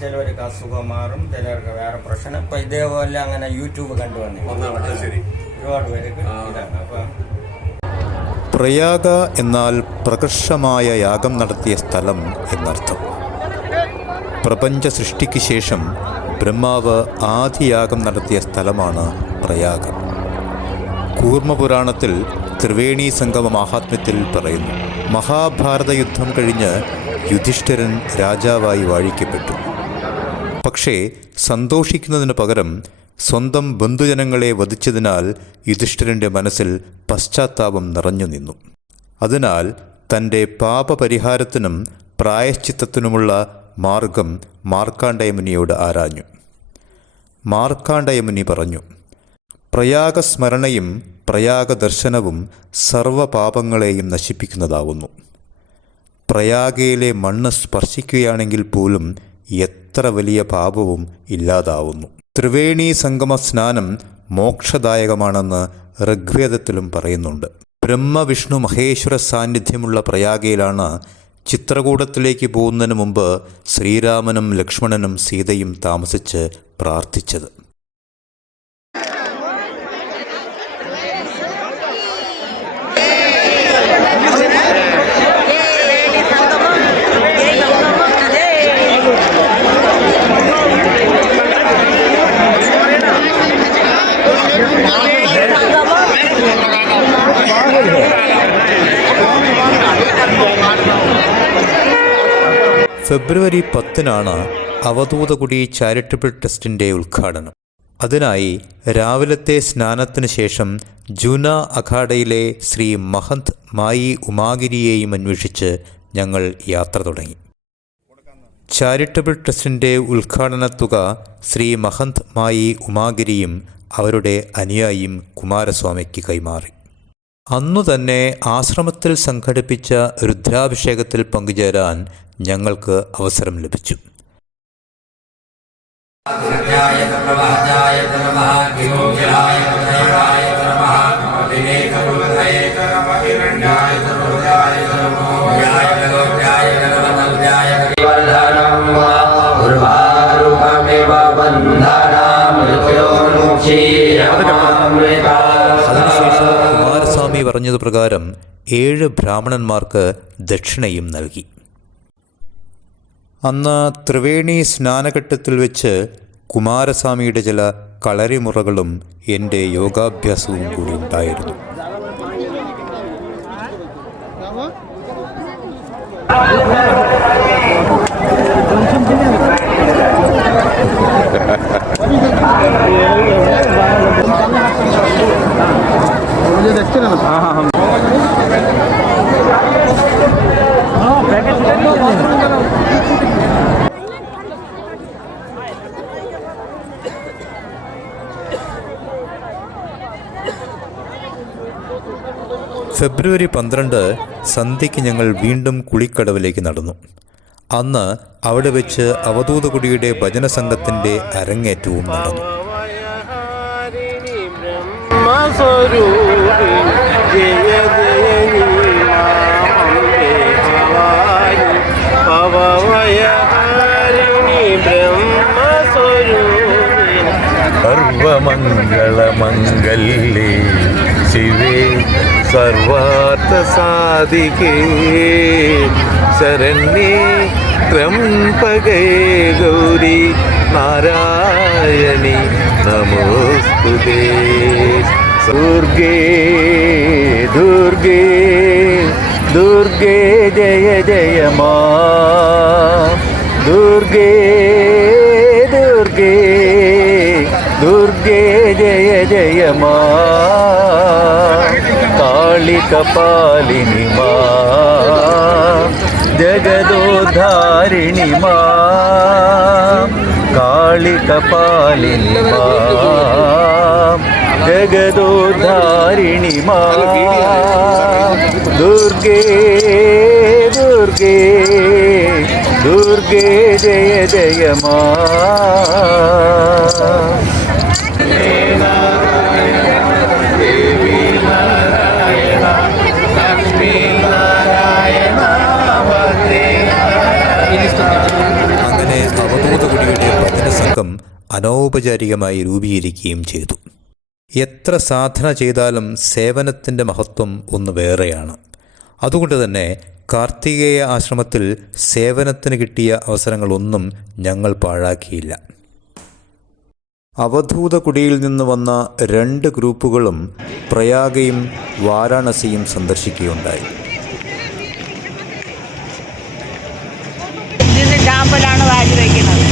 ചിലവർക്ക് അസുഖം മാറും, ചിലർക്ക് വേറെ പ്രശ്നം. ഇപ്പൊ ഇതേപോലെ അങ്ങനെ യൂട്യൂബ് കണ്ടുവന്നു ഒരുപാട് പേർക്ക് ഇതാണ്. അപ്പൊ പ്രയാഗ എന്നാൽ പ്രകർഷമായ യാഗം നടത്തിയ സ്ഥലം എന്നർത്ഥം. പ്രപഞ്ച സൃഷ്ടിക്ക് ശേഷം ബ്രഹ്മാവ് ആദിയാഗം നടത്തിയ സ്ഥലമാണ് പ്രയാഗ. കൂർമ്മപുരാണത്തിൽ ത്രിവേണി സംഗമ മാഹാത്മ്യത്തിൽ പറയുന്നു, മഹാഭാരത യുദ്ധം കഴിഞ്ഞ് യുധിഷ്ഠിരൻ രാജാവായി വാഴിക്കപ്പെട്ടു. പക്ഷേ സന്തോഷിക്കുന്നതിന് പകരം സ്വന്തം ബന്ധുജനങ്ങളെ വധിച്ചതിനാൽ യുധിഷ്ഠിരൻ്റെ മനസ്സിൽ പശ്ചാത്താപം നിറഞ്ഞു നിന്നു. അതിനാൽ തൻ്റെ പാപപരിഹാരത്തിനും പ്രായശ്ചിത്തത്തിനുമുള്ള മാർഗം മാർക്കാണ്ഡയമുനിയോട് ആരാഞ്ഞു. മാർക്കാണ്ഡയമുനി പറഞ്ഞു, പ്രയാഗസ്മരണയും പ്രയാഗദർശനവും സർവ്വപാപങ്ങളെയും നശിപ്പിക്കുന്നതാവുന്നു. പ്രയാഗയിലെ മണ്ണ് സ്പർശിക്കുകയാണെങ്കിൽ പോലും എത്ര വലിയ പാപവും ഇല്ലാതാവുന്നു. ത്രിവേണി സംഗമ സ്നാനം മോക്ഷദായകമാണെന്ന് ഋഗ്വേദത്തിലും പറയുന്നുണ്ട്. ബ്രഹ്മവിഷ്ണു മഹേശ്വര സാന്നിധ്യമുള്ള പ്രയാഗയിലാണ് ചിത്രകൂടത്തിലേക്ക് പോകുന്നതിന് മുമ്പ് ശ്രീരാമനും ലക്ഷ്മണനും സീതയും താമസിച്ച് പ്രാർത്ഥിച്ചത്. ഫെബ്രുവരി 10-നാണ് അവധൂതകുടി ചാരിറ്റബിൾ ട്രസ്റ്റിൻ്റെ ഉദ്ഘാടനം. അതിനായി രാവിലത്തെ സ്നാനത്തിന് ശേഷം ജൂന അഖാഡയിലെ ശ്രീ മഹന്ത് മായി ഉമാഗിരിയെയും അന്വേഷിച്ച് ഞങ്ങൾ യാത്ര തുടങ്ങി. ചാരിറ്റബിൾ ട്രസ്റ്റിൻ്റെ ഉദ്ഘാടന തുക ശ്രീ മഹന്ത് മായി ഉമാഗിരിയും അവരുടെ അനുയായിയും കുമാരസ്വാമിക്ക് കൈമാറി. അന്നു തന്നെ ആശ്രമത്തിൽ സംഘടിപ്പിച്ച രുദ്രാഭിഷേകത്തിൽ പങ്കുചേരാൻ ഞങ്ങൾക്ക് അവസരം ലഭിച്ചു. അതിനുശേഷം കുമാരസ്വാമി പറഞ്ഞതുപ്രകാരം 7 ബ്രാഹ്മണന്മാർക്ക് ദക്ഷിണയും നൽകി. അന്ന് ത്രിവേണി സ്നാനഘട്ടത്തിൽ വെച്ച് കുമാരസ്വാമിയുടെ ചില കളരിമുറകളും എൻ്റെ യോഗാഭ്യാസവും കൂടി ഉണ്ടായിരുന്നു. ഫെബ്രുവരി 12 സന്ധ്യയ്ക്ക് ഞങ്ങൾ വീണ്ടും കുളിക്കടവിലേക്ക് നടന്നു. അന്ന് അവിടെ വെച്ച് അവധൂതകുടിയുടെ ഭജനസംഘത്തിൻ്റെ അരങ്ങേറ്റവും നടന്നു. സർവമംഗളമംഗല്യേ ശിവേ സർവാർത്ഥസാധികേ ശരണ്യേ ത്രംബകേ ഗൗരി നാരായണി നമോസ്തുതേ. ദുർഗേ ദുർഗേ ദുർഗേ ജയ ജയ മാ ദുർഗേ ദുർഗേ ദുർഗേ ജയ ജയ മാ കാളി കപാലിനി മാ ജഗദോദ്ധാരിണി മാ കാളി കപാലിനി മാ ജഗദോദ്ധാരിണി മാ ദുർഗേ ദുർഗേ ദുർഗേ ജയ ജയ മാ. അങ്ങനെ അവധൂതകുടിയുടെ ഭജനസംഘം അനൗപചാരികമായി രൂപീകരിക്കുകയും ചെയ്തു. എത്ര സാധന ചെയ്താലും സേവനത്തിൻ്റെ മഹത്വം ഒന്ന് വേറെയാണ്. അതുകൊണ്ട് തന്നെ കാർത്തികേയ ആശ്രമത്തിൽ സേവനത്തിന് കിട്ടിയ അവസരങ്ങളൊന്നും ഞങ്ങൾ പാഴാക്കിയില്ല. അവധൂതകുടിയിൽ നിന്ന് വന്ന 2 ഗ്രൂപ്പുകളും പ്രയാഗയും വാരാണസിയും സന്ദർശിക്കുകയുണ്ടായി. ചാമ്പലാണ് വാരി വയ്ക്കുന്നത്.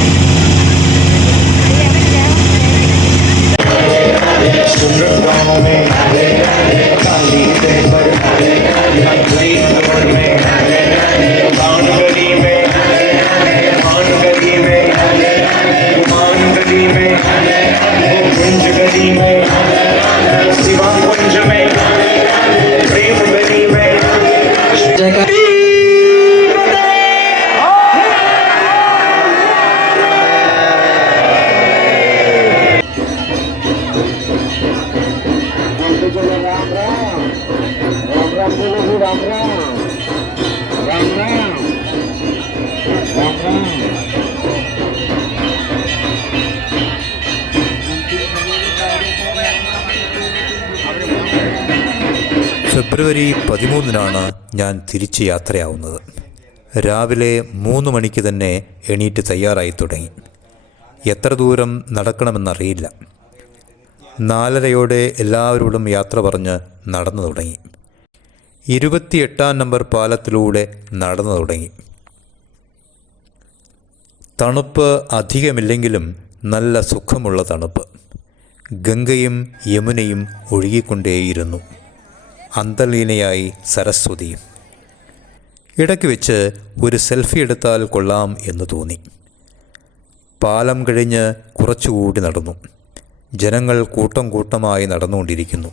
ഫെബ്രുവരി 13-നാണ് ഞാൻ തിരിച്ച് യാത്രയാവുന്നത്. രാവിലെ 3 മണിക്ക് തന്നെ എണീറ്റ് തയ്യാറായി തുടങ്ങി. എത്ര ദൂരം നടക്കണമെന്നറിയില്ല. 4:30 എല്ലാവരോടും യാത്ര പറഞ്ഞ് നടന്നു തുടങ്ങി. 28-ാം നമ്പർ പാലത്തിലൂടെ നടന്നു തുടങ്ങി. തണുപ്പ് അധികമില്ലെങ്കിലും നല്ല സുഖമുള്ള തണുപ്പ്. ഗംഗയും യമുനയും ഒഴുകിക്കൊണ്ടേയിരുന്നു. അന്തർലീനയായി സരസ്വതിയും. ഇടയ്ക്ക് വെച്ച് ഒരു സെൽഫി എടുത്താൽ കൊള്ളാം എന്ന് തോന്നി. പാലം കഴിഞ്ഞ് കുറച്ചുകൂടി നടന്നു. ജനങ്ങൾ കൂട്ടം കൂട്ടമായി നടന്നുകൊണ്ടിരിക്കുന്നു.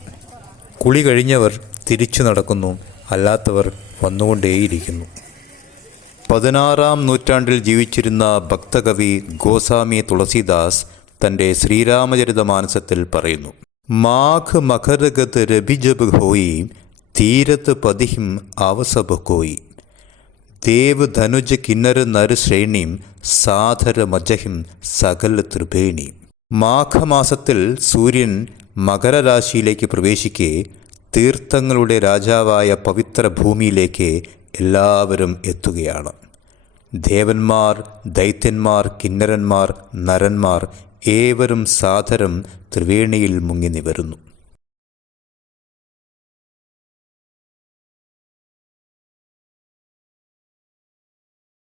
കുളി കഴിഞ്ഞവർ തിരിച്ചു നടക്കുന്നു, അല്ലാത്തവർ വന്നുകൊണ്ടേയിരിക്കുന്നു. 16-ാം നൂറ്റാണ്ടിൽ ജീവിച്ചിരുന്ന ഭക്തകവി ഗോസ്വാമി തുളസീദാസ് തൻ്റെ ശ്രീരാമചരിതമാനസത്തിൽ പറയുന്നു: മാഘ് മകരഗത് രബിജബ് ഹോയി തീരത്ത് പതിഹിം ആവസബ് കോയി ദേവ് ധനുജ് കിന്നര നര ശ്രേണീം സാധര മജഹിം സകല ത്രിവേണി. മാഘമാസത്തിൽ സൂര്യൻ മകരരാശിയിലേക്ക് പ്രവേശിക്കെ തീർത്ഥങ്ങളുടെ രാജാവായ പവിത്ര ഭൂമിയിലേക്ക് എല്ലാവരും എത്തുകയാണ്. ദേവന്മാർ, ദൈത്യന്മാർ, കിന്നരന്മാർ, നരന്മാർ ഏവരും സാദരം ത്രിവേണിയിൽ മുങ്ങി നിവരുന്നു.